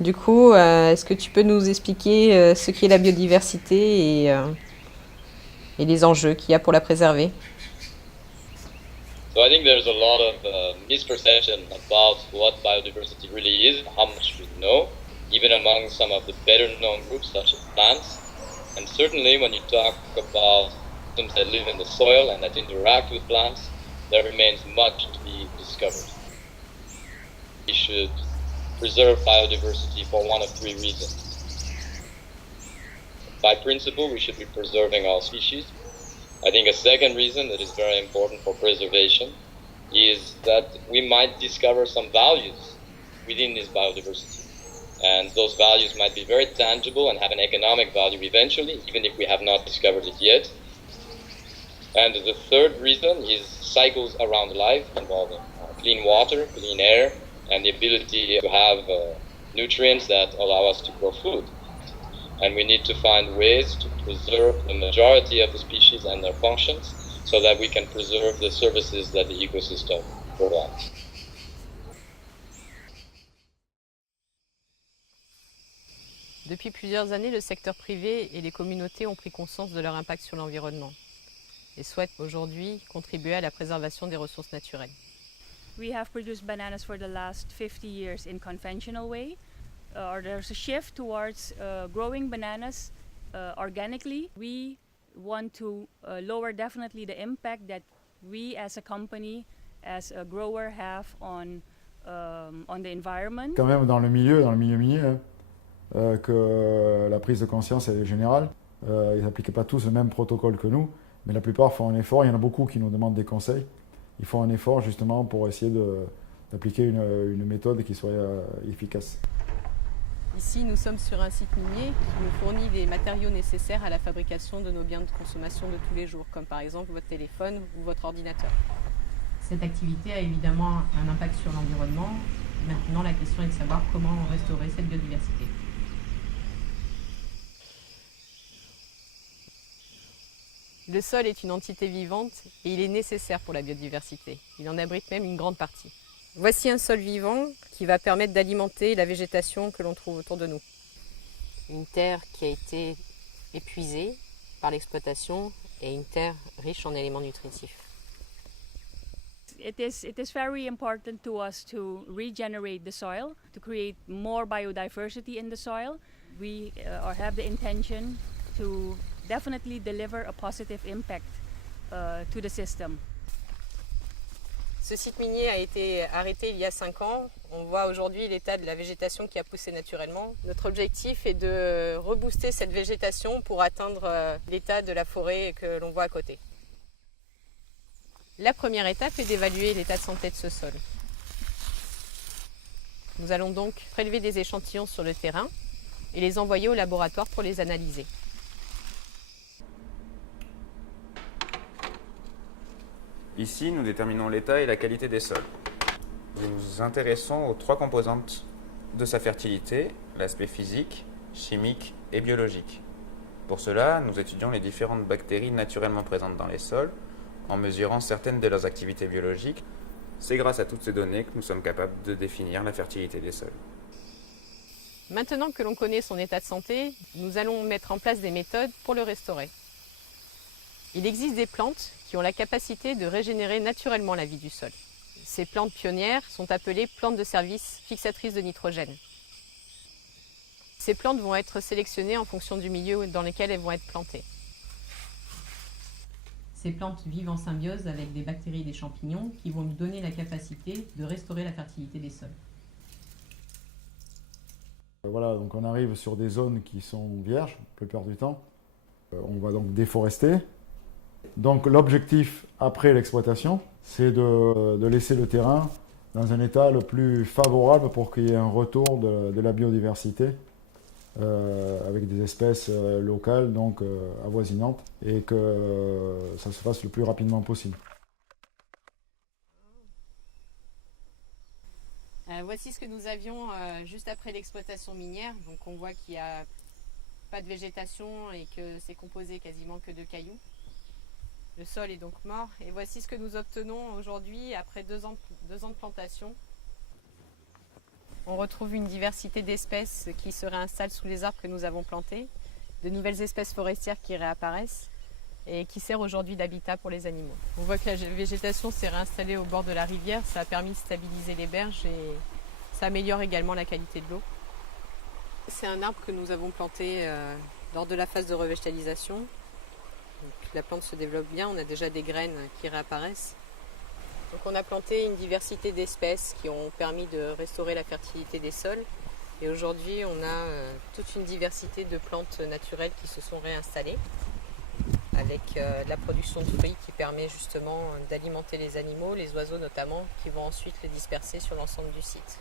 Du coup, est-ce que tu peux nous expliquer ce qu'est la biodiversité et les enjeux qu'il y a pour la préserver? So I think there's a lot of misperception about what biodiversity really is, how much we know, even among some of the better known groups such as plants. And certainly when you talk about systems that live in the soil and that interact with plants, there remains much to be discovered. We should preserve biodiversity for one of three reasons. By principle, we should be preserving all species. I think a second reason that is very important for preservation is that we might discover some values within this biodiversity. And those values might be very tangible and have an economic value eventually, even if we have not discovered it yet. And the third reason is cycles around life involving clean water, clean air, and the ability to have nutrients that allow us to grow food. And we need to find ways to preserve the majority of the species and their functions so that we can preserve the services that the ecosystem provides. Depuis plusieurs années, le secteur privé et les communautés ont pris conscience de leur impact sur l'environnement et souhaitent aujourd'hui contribuer à la préservation des ressources naturelles. We have produced bananas for the last 50 years in conventional way. There's a shift towards growing bananas organically. We want to lower definitely the impact that we as a company, as a grower have on the environment. Quand même dans le milieu minier, que la prise de conscience est générale. Ils n'appliquent pas tous le même protocole que nous, mais la plupart font un effort. Il y en a beaucoup qui nous demandent des conseils. Ils font un effort justement pour essayer d'appliquer une méthode qui soit efficace. Ici, nous sommes sur un site minier qui nous fournit des matériaux nécessaires à la fabrication de nos biens de consommation de tous les jours, comme par exemple votre téléphone ou votre ordinateur. Cette activité a évidemment un impact sur l'environnement. Maintenant, la question est de savoir comment restaurer cette biodiversité. Le sol est une entité vivante et il est nécessaire pour la biodiversité. Il en abrite même une grande partie. Voici un sol vivant qui va permettre d'alimenter la végétation que l'on trouve autour de nous. Une terre qui a été épuisée par l'exploitation et une terre riche en éléments nutritifs. It is very important to us to regenerate the soil, to create more biodiversity in the soil. We have the intention to definitely deliver a positive impact to the system. Ce site minier a été arrêté il y a 5 ans. On voit aujourd'hui l'état de la végétation qui a poussé naturellement. Notre objectif est de rebooster cette végétation pour atteindre l'état de la forêt que l'on voit à côté. La première étape est d'évaluer l'état de santé de ce sol. Nous allons donc prélever des échantillons sur le terrain et les envoyer au laboratoire pour les analyser. Ici, nous déterminons l'état et la qualité des sols. Nous nous intéressons aux 3 composantes de sa fertilité, l'aspect physique, chimique et biologique. Pour cela, nous étudions les différentes bactéries naturellement présentes dans les sols, en mesurant certaines de leurs activités biologiques. C'est grâce à toutes ces données que nous sommes capables de définir la fertilité des sols. Maintenant que l'on connaît son état de santé, nous allons mettre en place des méthodes pour le restaurer. Il existe des plantes qui ont la capacité de régénérer naturellement la vie du sol. Ces plantes pionnières sont appelées plantes de service fixatrices de nitrogène. Ces plantes vont être sélectionnées en fonction du milieu dans lequel elles vont être plantées. Ces plantes vivent en symbiose avec des bactéries et des champignons qui vont nous donner la capacité de restaurer la fertilité des sols. Voilà, donc on arrive sur des zones qui sont vierges, la plupart du temps. On va donc déforester. Donc l'objectif après l'exploitation, c'est de laisser le terrain dans un état le plus favorable pour qu'il y ait un retour de la biodiversité avec des espèces locales, donc avoisinantes, et que ça se fasse le plus rapidement possible. Voici ce que nous avions juste après l'exploitation minière. Donc on voit qu'il n'y a pas de végétation et que c'est composé quasiment que de cailloux. Le sol est donc mort. Et voici ce que nous obtenons aujourd'hui après 2 ans de plantation. On retrouve une diversité d'espèces qui se réinstallent sous les arbres que nous avons plantés, de nouvelles espèces forestières qui réapparaissent et qui servent aujourd'hui d'habitat pour les animaux. On voit que la végétation s'est réinstallée au bord de la rivière, ça a permis de stabiliser les berges et ça améliore également la qualité de l'eau. C'est un arbre que nous avons planté lors de la phase de revégétalisation. Donc, la plante se développe bien, on a déjà des graines qui réapparaissent. Donc on a planté une diversité d'espèces qui ont permis de restaurer la fertilité des sols. Et aujourd'hui, on a toute une diversité de plantes naturelles qui se sont réinstallées avec de la production de fruits qui permet justement d'alimenter les animaux, les oiseaux notamment, qui vont ensuite les disperser sur l'ensemble du site.